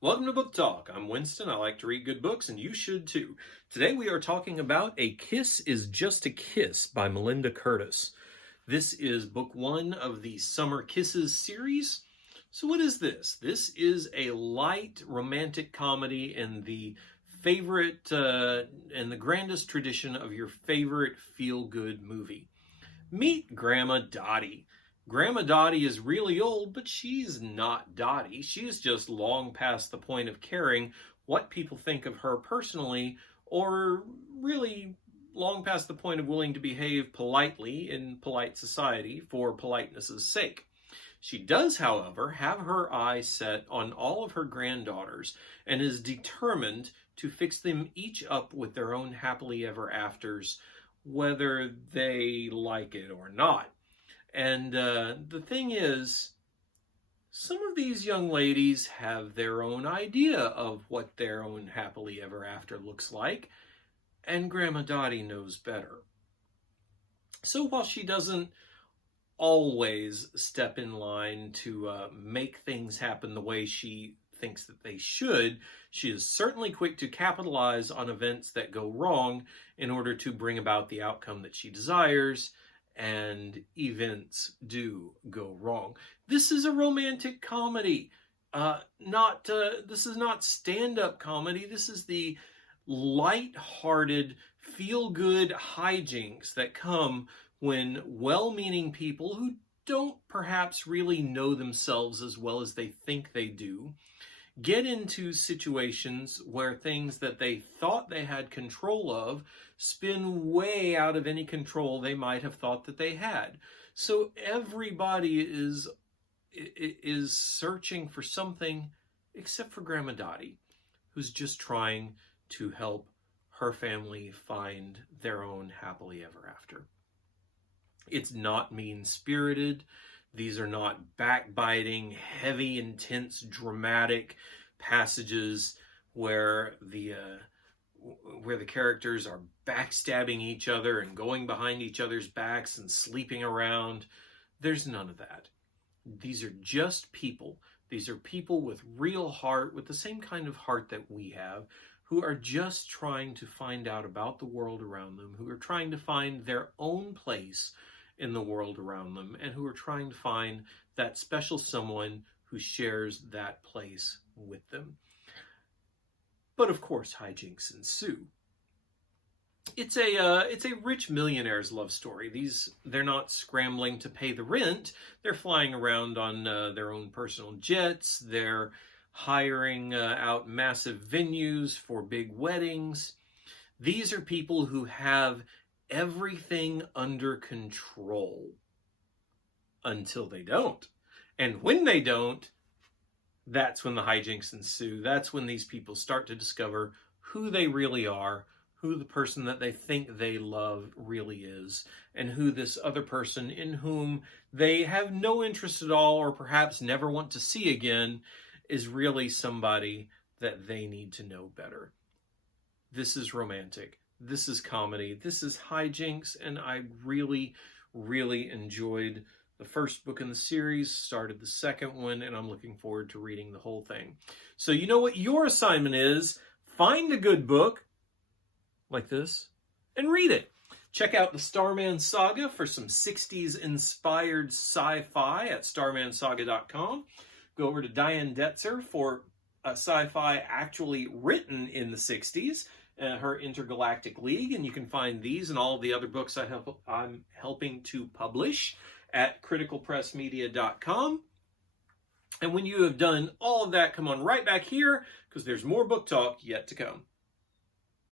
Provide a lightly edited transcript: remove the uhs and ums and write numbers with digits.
Welcome to Book Talk. I'm Winston. I like to read good books, and you should too. Today we are talking about A Kiss is Just a Kiss by Melinda Curtis. This is book one of the Summer Kisses series. So what is this? This is a light romantic comedy in the favorite and the grandest tradition of your favorite feel-good movie. Meet Grandma Dottie. Grandma Dottie is really old, but she's not Dottie. She's just long past the point of caring what people think of her personally, or really long past the point of willing to behave politely in polite society for politeness' sake. She does, however, have her eye set on all of her granddaughters and is determined to fix them each up with their own happily ever afters, whether they like it or not. And the thing is, some of these young ladies have their own idea of what their own happily ever after looks like, and Grandma Dottie knows better. So while she doesn't always step in line to make things happen the way she thinks that they should, she is certainly quick to capitalize on events that go wrong in order to bring about the outcome that she desires. And events do go wrong. This is a romantic comedy. This is not stand-up comedy. This is the light-hearted, feel-good hijinks that come when well-meaning people who don't perhaps really know themselves as well as they think they do get into situations where things that they thought they had control of spin way out of any control they might have thought that they had. So everybody is searching for something except for Grandma Dottie, who's just trying to help her family find their own happily ever after. It's not mean-spirited. These are not backbiting, heavy, intense, dramatic passages where the characters are backstabbing each other and going behind each other's backs and sleeping around. There's none of that. These are just people. These are people with real heart, with the same kind of heart that we have, who are just trying to find out about the world around them, who are trying to find their own place in the world around them, and who are trying to find that special someone who shares that place with them. But of course, hijinks ensue. It's a rich millionaire's love story. They're not scrambling to pay the rent. They're flying around on their own personal jets. They're hiring out massive venues for big weddings. These are people who have everything under control until they don't. And when they don't, that's when the hijinks ensue. That's when these people start to discover who they really are, who the person that they think they love really is, and who this other person in whom they have no interest at all or perhaps never want to see again is really somebody that they need to know better. This is romantic. This is comedy. This is hijinks, and I really, really enjoyed the first book in the series, started the second one, and I'm looking forward to reading the whole thing. So you know what your assignment is? Find a good book like this and read it. Check out the Starman Saga for some 60s-inspired sci-fi at starmansaga.com. Go over to Diane Detzer for a sci-fi actually written in the 60s. Her Intergalactic League, and you can find these and all of the other books I'm helping to publish at criticalpressmedia.com. And when you have done all of that, come on right back here, because there's more book talk yet to come.